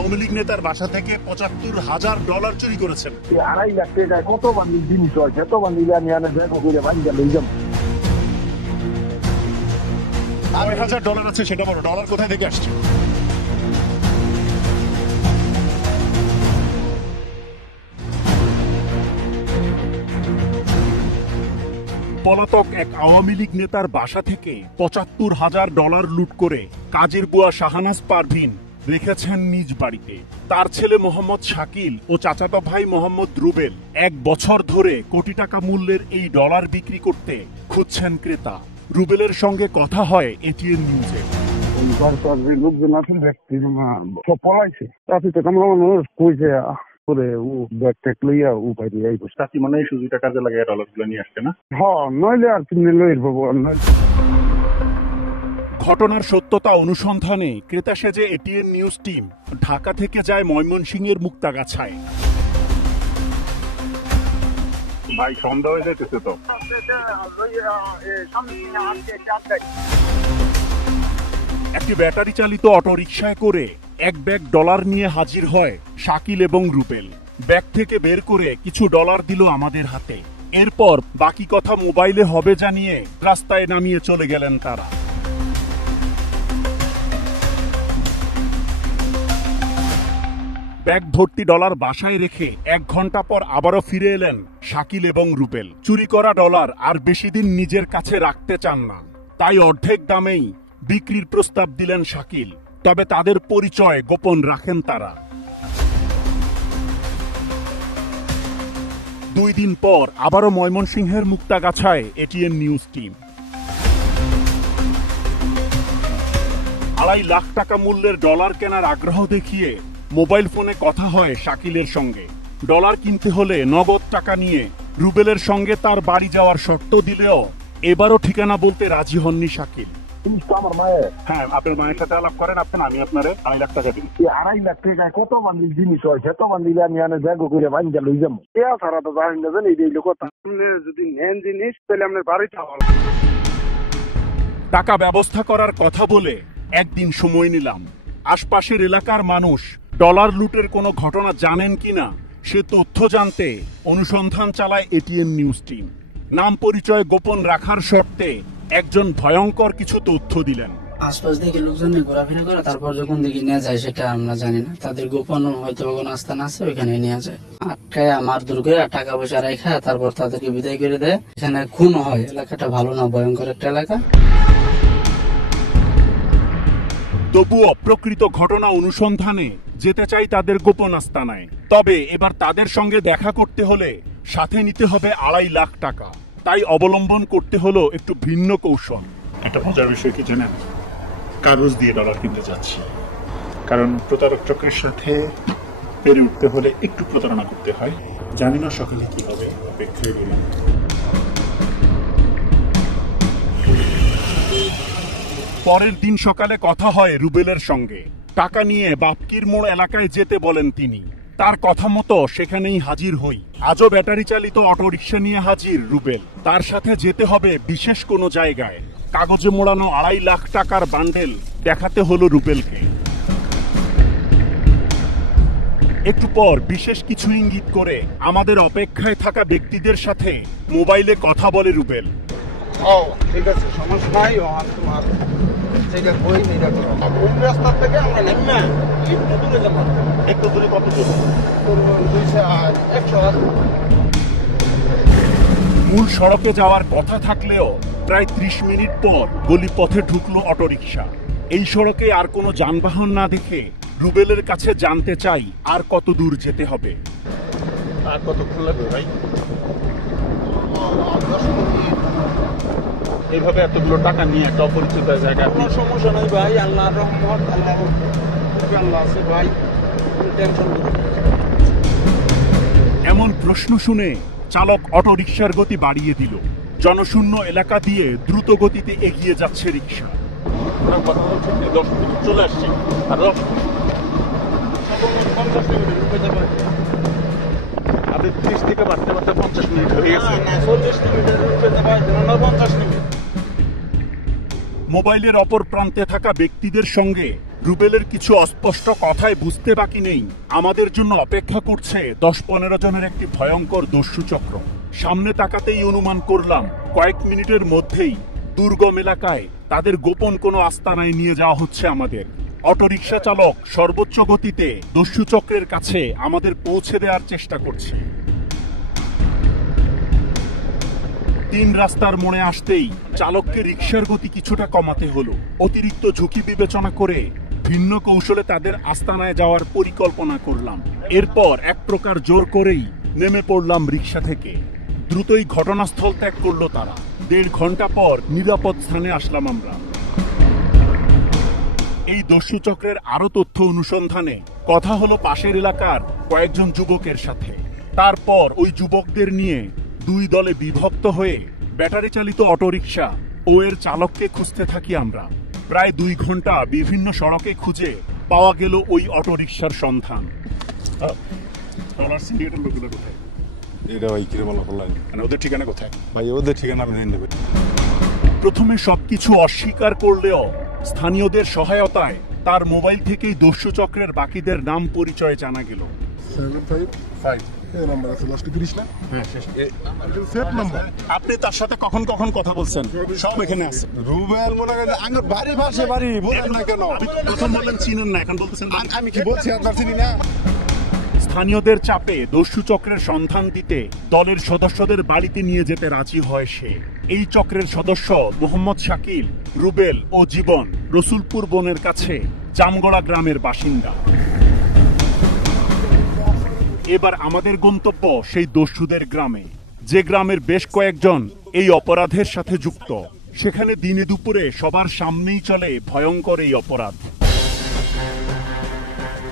আওয়ামী লীগ নেতার বাসা থেকে $৭৫,০০০ চুরি করেছেন। 2.5 লাখ টাকায় কত বান্ডিল জিনিস হয়, এত বান্ডিল আমি আনে ব্যাগ করে বান্ডিল লই যাব। $6,০০০ আছে, সেটা বড়। ডলার কোথায় থেকে আসছে? পলাতক এক আওয়ামী লীগ নেতার বাসা থেকে $৭৫,০০০ লুট করে কাজের বুয়া শাহানাজ পারভিন রেখেছেন নিজ বাড়িতে। তার ছেলে মোহাম্মদ শাকিল ও চাচাতো ভাই মোহাম্মদ রুবেল 1 বছর ধরে কোটি টাকা মূল্যের এই ডলার বিক্রি করতে খুঁজছেন ক্রেতা। রুবেলের সঙ্গে কথা হয় এটিএন নিউজে। লোকজন আছেন ব্যক্তি সব পলাইছে, ট্রাফিকে কামলা মানুষ কইছে করে ও ব্যাগ ট্যাগ লইয়া ও বাইরে যাই বসে। চাচি মানে সুযোগটা কাজে লাগিয়ে ডলারগুলো নিয়ে আসছে না? হ্যাঁ, নইলে আর কিনে লই পাবো। ঘটনার সত্যতা অনুসন্ধানে ক্রেতা সেজে এটিএন নিউজ টিম ঢাকা থেকে যায় ময়মনসিংহের মুক্তাগাছায়। ভাই সন্ধ্যা হয়ে যাইতেছে তো। একটি ব্যাটারি চালিত অটোরিকশায় করে এক ব্যাগ ডলার নিয়ে হাজির হয় শাকিল এবং রুবেল। ব্যাগ থেকে বের করে কিছু ডলার দিল আমাদের হাতে। এরপর বাকি কথা মোবাইলে হবে জানিয়ে রাস্তায় নামিয়ে চলে গেলেন তারা। ব্যাগ ভর্তি ডলার বাসায় রেখে 1 ঘন্টা পর আবারও ফিরে এলেন শাকিল এবং রুবেল। চুরি করা ডলার আর বেশি দিন নিজের কাছে রাখতে চান না, তাই অর্ধেক দামেই বিক্রির প্রস্তাব দিলেন শাকিল। তবে তাদের পরিচয় গোপন রাখেন তারা। 2 দিন পর আবারও ময়মনসিংহের মুক্তাগাছায় এটিএন নিউজ টিম। $2.5 লাখ টাকা মূল্যের ডলার কেনার আগ্রহ দেখিয়ে মোবাইল ফোনে কথা হয় শাকিলের সঙ্গে। ডলার কিনতে হলে নগদ টাকা নিয়ে রুবেলের সঙ্গে তার বাড়ি যাওয়ার শর্ত দিলেও এবারও ঠিকানা বলতে রাজি হননি শাকিল। আমার মায়ের, হ্যাঁ, আপনার মায়ের সাথে আলাপ করেন, আমি আপনারে 2.5 লাখ টাকা দিই। 2.5 লাখ টাকায় কত বান্ডিল জিনিস হয়, এত বান্ডিল আমি আনে ব্যাগ করে বান্ডিল লই যাব। ছাড়া তো জানি না, জানি এই কথা। আপনি যদি নেন জিনিস তাহলে আপনার বাড়িতে টাকা ব্যবস্থা করার কথা বলে একদিন সময় নিলাম। আশপাশের এলাকার মানুষ ডলার লুটের কোনো ঘটনা জানেন কিনা সে তথ্য জানতে অনুসন্ধান চালায় এটিএন নিউজ টিম। নাম পরিচয় গোপন রাখার শর্তে একজন ভয়ঙ্কর কিছু তথ্য দিলেন। আশপাশ থেকে লোকজন ঘোরাফেরা করে, তারপর যখন দেখি নিয়ে যায় সেটা আমরা জানি না। তাদের গোপন হয়তো কোনো আস্থান আছে, ওইখানে নিয়ে যায়। আটকায় মারধর করে টাকা পয়সা রেখা তারপর তাদেরকে বিদায় করে দেয়। এখানে খুন হয়। এলাকাটা ভালো না, ভয়ঙ্কর একটা এলাকা। তবুও প্রকৃত ঘটনা অনুসন্ধানে যেতে চাই তাদের গোপন আস্তানায়। তবে এবার তাদের সঙ্গে দেখা করতে হলে সাথে নিতে হবে $2.5 লাখ টাকা। তাই অবলম্বন করতে হলো একটু ভিন্ন কৌশল। একটা মজার বিষয় কি জানেন? কাগজ দিয়ে ডলার কিনতে যাচ্ছি, কারণ প্রতারক চক্রের সাথে পেরে উঠতে হলে একটু প্রতারণা করতে হয়। জানি না সকালে কি হবে, অপেক্ষায় করি। পরের দিন সকালে কথা হয় রুবেলের সঙ্গে। টাকা নিয়ে বাপকির মোড় এলাকায় যেতে বলেন তিনি। তার কথা মতো সেখানেই হাজির হই। আজও ব্যাটারি চালিত অটোরিকশা নিয়ে হাজির রুবেল। তার সাথে যেতে হবে বিশেষ কোনো জায়গায়। কাগজে মোড়ানো $2.5 লাখ টাকার বান্ডেল দেখাতে হলো রুবেলকে। একটু পর বিশেষ কিছু ইঙ্গিত করে আমাদের অপেক্ষায় থাকা ব্যক্তিদের সাথে মোবাইলে কথা বলে রুবেল। ঠিক আছে, সমস্যা নাই। তোমার সেটা বই মেয়েরা করো। কোন রাস্তা থেকে আমরা নেব না, একটু দূরে যাবো। একটু দূরে কত দূর? 100। মূল সড়কে যাওয়ার কথা থাকলেও প্রায় 30 মিনিট পর গলিপথে ঢুকলো অটোরিকশা। এই সড়কে আর কোনো যানবাহন না দেখে রুবেলের কাছে জানতে চাই আর কত দূর যেতে হবে। আর কতক্ষণ লাগবে ভাই? এইভাবে এতগুলো টাকা নিয়ে একটা অপরিচিত জায়গায় কোনো সমস্যা নাই ভাই, আল্লাহর রহমত, আল্লাহ আছে ভাই, টেনশন নেই। এমন প্রশ্ন শুনে চালক অটোরিকশার গতি বাড়িয়ে দিল। জনশূন্য এলাকা দিয়ে দ্রুত গতিতে এগিয়ে যাচ্ছে রিকশা। চলে আসছি, আর 50 মিনিট। আপনি 30 থেকে বাড়তে বাড়তে 50 মিনিট হয়ে গেছে। 40 মিনিটের 50 মিনিট। মোবাইলের অপর প্রান্তে থাকা ব্যক্তিদের সঙ্গে রুবেলের কিছু অস্পষ্ট কথায় বুঝতে বাকি নেই আমাদের জন্য অপেক্ষা করছে 10-15 জনের একটি ভয়ঙ্কর দস্যু চক্র। সামনে তাকাতেই অনুমান করলাম কয়েক মিনিটের মধ্যেই দুর্গম এলাকায় তাদের গোপন কোনো আস্তানায় নিয়ে যাওয়া হচ্ছে আমাদের। অটোরিকশা চালক সর্বোচ্চ গতিতে দস্যু চক্রের কাছে আমাদের পৌঁছে দেওয়ার চেষ্টা করছে। 3 রাস্তার মোড়ে আসতেই চালককে রিকশার গতি কিছুটা কমাতে হলো। অতিরিক্ত ঝুঁকি বিবেচনা করে ভিন্ন কৌশলে তাদের আস্তানায় যাওয়ার পরিকল্পনা করলাম। এরপর এক প্রকার জোর করেই নেমে পড়লাম রিকশা থেকে। দ্রুতই ঘটনাস্থল ত্যাগ করলো তারা। 1.5 ঘন্টা পর নিরাপদ স্থানে আসলাম আমরা। এই দস্যু চক্রের আরো তথ্য অনুসন্ধানে কথা হলো পাশের এলাকার কয়েকজন যুবকের সাথে। তারপর ওই যুবকদের নিয়ে 2 দলে বিভক্ত হয়ে ব্যাটারি চালিত অটোরিকশা ও এর চালককে খুঁজতে থাকি আমরা। প্রায় 2 ঘন্টা বিভিন্ন সড়কে খুঁজে পাওয়া গেল ওই অটোরিকশার সন্ধান। কোথায়? এটা ভাই কিরে বলা বললেন, মানে ওদের ঠিকানা কোথায়? ভাই ওদের ঠিকানা আপনি নেবে। প্রথমে সবকিছু অস্বীকার করলেও স্থানীয়দের সহায়তায় তার মোবাইল থেকেই দস্যু চক্রের বাকিদের নাম পরিচয় জানা গেল। 755 এই নাম্বার আছে, লাস্টে 30 না? হ্যাঁ, শেষ। Set number. আপনি তার সাথে কখন কখন কথা বলছেন? সব এখানে আছে। রুবেল মনে করেন আঙ্গুর বাড়ি পাশে বাড়ি, বলেন না কেন? আপনি প্রথম বললেন চিনেন না, এখন বলতেছেন আমি কি বলছি আপনার চিনি না? স্থানীয়দের চাপে দস্যু চক্রের সন্ধান দিতে দলের সদস্যদের বাড়িতে নিয়ে যেতে রাজি হয় সে। এই চক্রের সদস্য মোহাম্মদ শাকিল, রুবেল ও জীবন রসুলপুর বনের কাছে জামগড়া গ্রামের বাসিন্দা। এবার আমাদের গন্তব্য সেই দস্যুদের গ্রামে, যে গ্রামের বেশ কয়েকজন এই অপরাধের সাথে যুক্ত। সেখানে দিনে দুপুরে সবার সামনেই চলে ভয়ঙ্কর এই অপরাধ।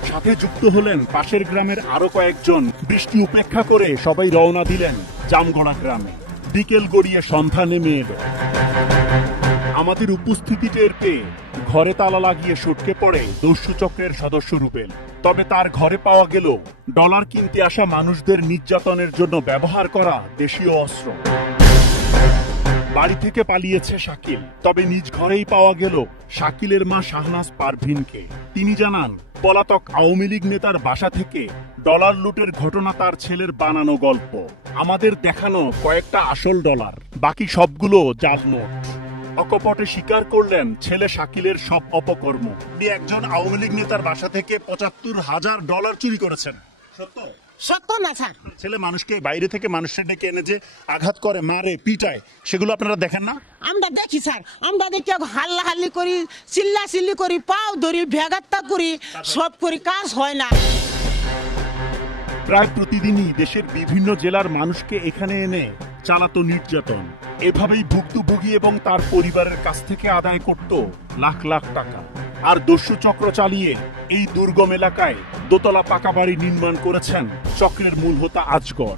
সাথে যুক্ত হলেন পাশের গ্রামের আরো কয়েকজন। বৃষ্টি উপেক্ষা করে সবাই রওনা দিলেন জামগড়া গ্রামে। বিকেল গড়িয়ে সন্ধ্যা নেমে এলো। আমাদের উপস্থিতি টের পেয়ে ঘরে তালা লাগিয়ে সটকে পড়ে দস্যু চক্রের সদস্য রুবেল। তবে তার ঘরে পাওয়া গেল ডলার কিনতে আসা মানুষদের নির্যাতনের জন্য ব্যবহার করা দেশীয় অস্ত্র। বাড়ি থেকে পালিয়েছে শাকিল, তবে নিজ ঘরেই পাওয়া গেল শাকিলের মা শাহনাজ পারভিনকে। তিনি জানান পলাতক আওয়ামী লীগ নেতার বাসা থেকে ডলার লুটের ঘটনা তার ছেলের বানানো গল্প। আমাদের দেখানো কয়েকটা আসল ডলার, বাকি সবগুলো জাল নোট। অকপটে স্বীকার করলেন ছেলে শাকিলের সব অপকর্ম। তিনি একজন আওয়ামী লীগ নেতার বাসা থেকে $৭৫,০০০ চুরি করেছেন। সত্য? সত্য না স্যার। ছেলে মানুষকে বাইরে থেকে মানুষের ডেকে এনে যে আঘাত করে, মারে, পিটায়, সেগুলো আপনারা দেখেন না? আমরা দেখি স্যার, আমরা দেখি হাল্লা হাল্লি করি, চিল্লা চিল্লি করি, পাও ধরি, ভেগাত্তা করি, সব করি, কাজ হয় না। প্রায় প্রতিদিনই দেশের বিভিন্ন জেলার মানুষকে এখানে এনে চালাতো নির্যাতন। এভাবেই ভুক্তভোগী এবং তার পরিবারের কাছ থেকে আদায় করত লাখ লাখ টাকা। আর দস্যু চক্র চালিয়ে এই দুর্গম এলাকায় দোতলা পাকা বাড়ি নির্মাণ করেছেন চক্রের মূল হোতা আজগর।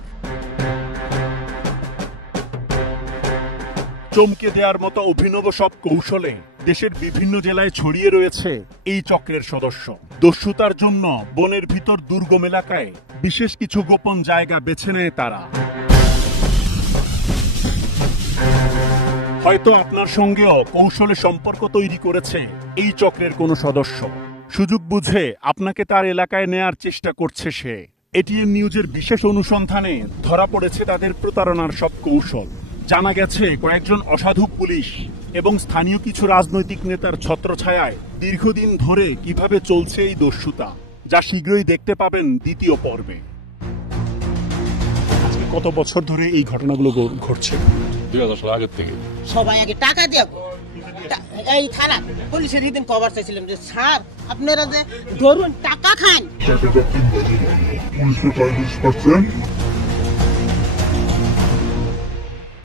চমকে দেওয়ার মতো অভিনব সব কৌশলে দেশের বিভিন্ন জেলায় ছড়িয়ে রয়েছে এই চক্রের সদস্য। দস্যুতার জন্য বনের ভিতর দুর্গম এলাকায় বিশেষ কিছু গোপন জায়গা বেছে নেয় তারা। হয়তো আপনার সঙ্গেও কৌশলে সম্পর্ক তৈরি করেছে এই চক্রের কোনো সদস্য। সুযোগ বুঝে আপনাকে তার এলাকায় নেয়ার চেষ্টা করছে সে। এটিএন নিউজের বিশেষ অনুসন্ধানে ধরা পড়েছে তাদের প্রতারণার সব কৌশল। জানা গেছে কয়েকজন অসাধু পুলিশ এবং স্থানীয় কিছু রাজনৈতিক নেতার ছত্রছায়ায় দীর্ঘদিন ধরে কিভাবে চলছে এই দস্যুতা, যা শীঘ্রই দেখতে পাবেন দ্বিতীয় পর্বে। আজকে কত বছর ধরে এই ঘটনাগুলো ঘটছে? 2000 সাল আগের থেকে। সবাই আগে টাকা দিয়ে এই থানা পুলিশের দিন খবর চাইছিলাম যে স্যার আপনারা যে ধরুন টাকা খান। পুলিশে 40%